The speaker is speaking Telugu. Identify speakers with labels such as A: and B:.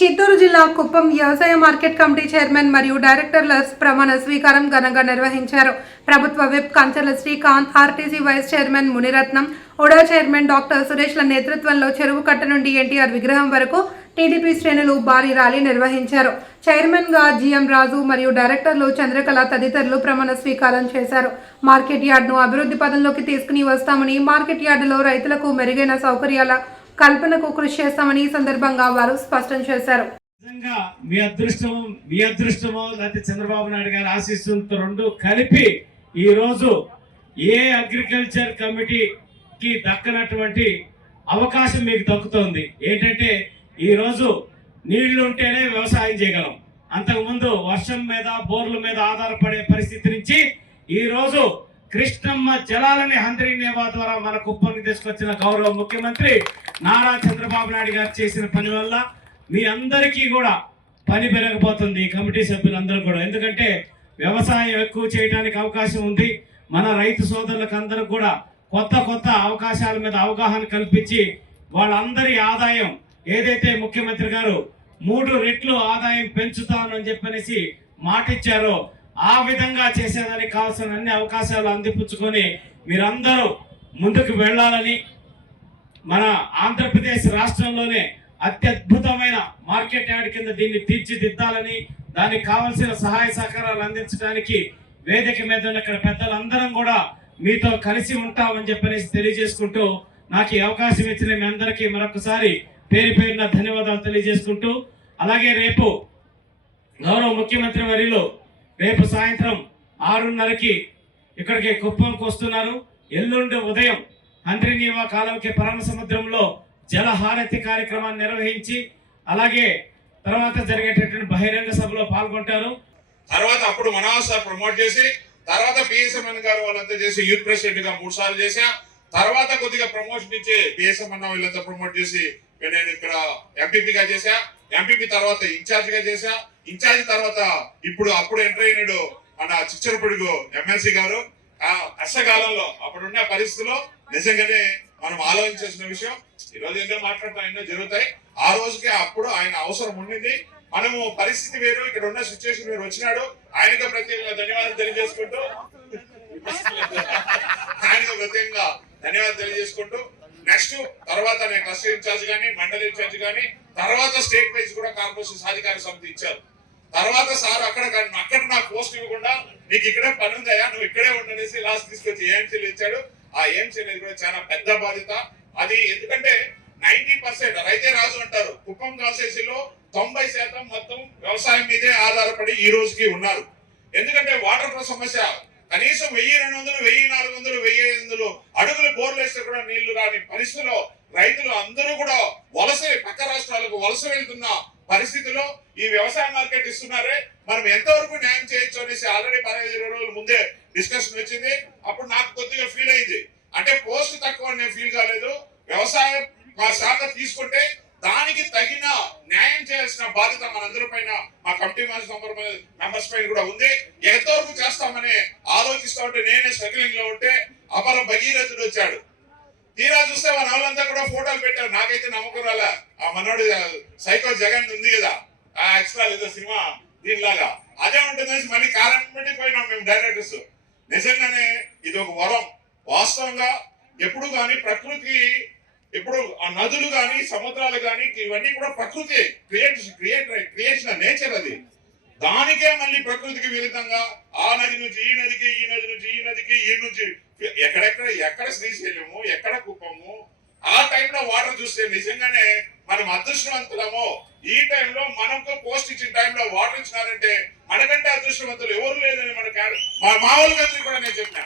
A: చిత్తూరు జిల్లా కుప్పం వ్యవసాయ మార్కెట్ కమిటీ చైర్మన్ మరియు డైరెక్టర్ల ప్రమాణ స్వీకారం ఘనంగా నిర్వహించారు. ప్రభుత్వ whip Kancharla Srikanth RTC vice chairman Muniratnam UDA chairman doctor సురేష్ల నేతృత్వంలో చెరువు కట్ట నుండి ఎన్టీఆర్ విగ్రహం వరకు టీడీపీ శ్రేణులు భారీ ర్యాలీ నిర్వహించారు. చైర్మన్గా జిఎం రాజు మరియు డైరెక్టర్లు చంద్రకళ తదితరులు ప్రమాణ స్వీకారం చేశారు. మార్కెట్ యార్డ్ను అభివృద్ధి పదంలోకి తీసుకుని వస్తామని మార్కెట్ యార్డులో రైతులకు మెరుగైన సౌకర్యాల కల్పనకు కృషి చేస్తామని ఈ సందర్భంగా వారు స్పష్టం చేశారు.
B: నిజంగా మీ అదృష్టము మీ అదృష్టమో లేకపోతే చంద్రబాబు నాయుడు గారి ఆశీస్సులతో రెండు కలిపి ఈ రోజు ఏ అగ్రికల్చర్ కమిటీకి దక్కనటువంటి అవకాశం మీకు దక్కుతోంది? ఏంటంటే ఈ రోజు నీళ్ళు ఉంటేనే వ్యవసాయం చేయగలం. అంతకుముందు వర్షం మీద బోర్ల మీద ఆధారపడే పరిస్థితి నుంచి ఈ రోజు కృష్ణమ్మ జలాలని హంద్రీ నేవా ద్వారా మన కుప్పని తీసుకొచ్చిన గౌరవ ముఖ్యమంత్రి నారా చంద్రబాబు నాయుడు గారు చేసిన పని వల్ల మీ అందరికీ కూడా పని పెరగబోతుంది కమిటీ సభ్యులందరూ కూడా. ఎందుకంటే వ్యవసాయం ఎక్కువ చేయడానికి అవకాశం ఉంది. మన రైతు సోదరులకు అందరూ కూడా కొత్త కొత్త అవకాశాల మీద అవగాహన కల్పించి వాళ్ళందరి ఆదాయం ఏదైతే ముఖ్యమంత్రి గారు మూడు రెట్లు ఆదాయం పెంచుతాను అని చెప్పనేసి మాటిచ్చారో ఆ విధంగా చేసేదానికి కావాల్సిన అన్ని అవకాశాలు అందిపుచ్చుకొని మీరందరూ ముందుకు వెళ్ళాలని మన ఆంధ్రప్రదేశ్ రాష్ట్రంలోనే అత్యద్భుతమైన మార్కెట్ యార్డ్ కింద దీన్ని తీర్చిదిద్దాలని దానికి కావలసిన సహాయ సహకారాలు అందించడానికి వేదిక మీద ఉన్న ఇక్కడ పెద్దలందరం కూడా మీతో కలిసి ఉంటామని చెప్పనేసి తెలియజేసుకుంటూ నాకు ఈ అవకాశం ఇచ్చిన మీ అందరికీ మరొకసారి పేరు పేరున ధన్యవాదాలు తెలియజేసుకుంటూ అలాగే రేపు గౌరవ ముఖ్యమంత్రి వర్యులు రేపు సాయంత్రం ఆరున్నరకి ఇక్కడికి కుప్పంకి వస్తున్నారు ఎల్లుండి ఉదయం అంద్రినీవా కాలంకి పరమ సముద్రంలో జలహారతి కార్యక్రమాన్ని నిర్వహించి అలాగే తర్వాత జరిగేటటువంటి బహిరంగ సభలో పాల్గొంటారు.
C: తర్వాత అప్పుడు మనోజ్ సార్ ప్రమోట్ చేసి తర్వాత పిఎస్ఎంఎన్ గారు వాళ్ళంతా చేసి యూత్ ప్రెసిడెంట్గా మూడు సార్లు చేసా తర్వాత కొద్దిగా ప్రమోషన్ ఇచ్చి పిఎస్ఎంఎన్ వీళ్ళంతా ప్రమోట్ చేసి నేను ఇక్కడ ఎంపీపీగా చేశా. ఎంపీపీ తర్వాత ఇన్ఛార్జ్గా చేశా. ఇన్ఛార్జ్ తర్వాత ఇప్పుడు అప్పుడు ఎంటర్ అయినాడు మన చిచ్చరపుడుగు ఎమ్మెల్సీ గారు. ఆ కష్టకాలంలో అప్పుడున్న పరిస్థితుల్లో నిజంగానే మనం ఆలోచించాల్సిన విషయం ఈ రోజు ఏంటో మాట్లాడటం ఎన్నో జరుగుతాయి. ఆ రోజుకే అప్పుడు ఆయన అవసరం ఉండింది. మనము పరిస్థితి వేరు ఇక్కడ ఉన్న సిచ్యువేషన్ వేరు. వచ్చినాడు. ఆయనకు ప్రత్యేకంగా ధన్యవాదాలు తెలియజేసుకుంటూ ఆయనకు ప్రత్యేకంగా ధన్యవాదాలు తెలియజేసుకుంటూ నెక్స్ట్ తర్వాత నేను క్లస్టర్ ఇన్ఛార్జ్ కానీ మండలి ఇన్ఛార్జ్ కానీ తర్వాత స్టేట్ వైజ్ కూడా కార్పొరేషన్ సాధికార సమితి ఇచ్చారు. తర్వాత సార్ అక్కడ అక్కడ నాకు పోస్ట్ ఇవ్వకుండా నీకు ఇక్కడే పని ఉందయా నువ్వు ఇక్కడే ఉండనేసి లాస్ట్ తీసుకొచ్చి ఏఎంసీలు ఇచ్చాడు. ఆ ఏఎంసీ అనేది కూడా చాలా పెద్ద బాధ్యత. అది ఎందుకంటే నైన్టీ పర్సెంట్ రైతే రాజు అంటారు. కుప్పం కాన్స్టిట్యూన్సీలో తొంభై శాతం మొత్తం వ్యవసాయం మీదే ఆధారపడి ఈ రోజుకి ఉన్నారు. ఎందుకంటే వాటర్ సమస్య కనీసం వెయ్యి రెండు వందలు వెయ్యి నాలుగు వందలు వెయ్యి ఐదు వందలు అడుగులు బోర్లు వేస్తే కూడా నీళ్ళు రాని పరిస్థితిలో రైతులు అందరూ కూడా వలస పక్క రాష్ట్రాలకు వలస వెళ్తున్న పరిస్థితిలో ఈ వ్యవసాయ మార్కెట్ ఇస్తున్నారే. మనం ఎంతవరకు న్యాయం చేయొచ్చు అనేసి ఆల్రెడీ పదహైదు ఇరవై రోజుల ముందే డిస్కషన్ వచ్చింది. అప్పుడు నాకు కొద్దిగా ఫీల్ అయింది. అంటే పోస్ట్ తక్కువ నేను ఫీల్ కాలేదు. వ్యవసాయం మా శాఖ తీసుకుంటే దానికి తగిన న్యాయం చేయాల్సిన బాధ్యత మనందరి పైన మా కమిటీ మెంబర్స్ పైన కూడా ఉంది. ఎంతవరకు చేస్తామని ఆలోచిస్తా ఉంటే నేనే స్ట్రగ్లింగ్లో ఉంటే అపర భగీరథుడు వచ్చాడు. తీరా చూస్తే మన వాళ్ళంతా కూడా ఫోటోలు పెట్టారు. నాకైతే నమ్మకం రాలే. ఆ మనోడు సైకో జగన్ ఉంది కదా ఆ ఎక్స్ట్రా ఏదో సినిమా దీనిలాగా. అదే ఉంటుందని మళ్ళీ కారణం పెట్టి పోయినాం మేము డైరెక్టర్స్ నిజంగానే ఇది ఒక వరం. వాస్తవంగా ఎప్పుడు కానీ ప్రకృతి ఇప్పుడు ఆ నదులు కానీ సముద్రాలు కానీ ఇవన్నీ కూడా ప్రకృతి క్రియేట్ క్రియేట్ క్రియేషన్ నేచర్ అది. దానికే మళ్ళీ ప్రకృతికి విరుద్ధంగా ఆ నది నుంచి ఈ నదికి ఈ నది నుంచి ఈ నదికి ఈ నుంచి ఎక్కడెక్కడ ఎక్కడ శ్రీశైలము ఎక్కడ కుప్పము ఆ టైంలో వాటర్ చూస్తే నిజంగానే మనం అదృష్టవంతులము. ఈ టైంలో మనకు పోస్ట్ ఇచ్చిన టైంలో వాటర్ ఇచ్చినారంటే మనకంటే అదృష్టవంతులు ఎవరు లేదని మన క్యాడ- మా మా కూడా నేను చెప్పిన.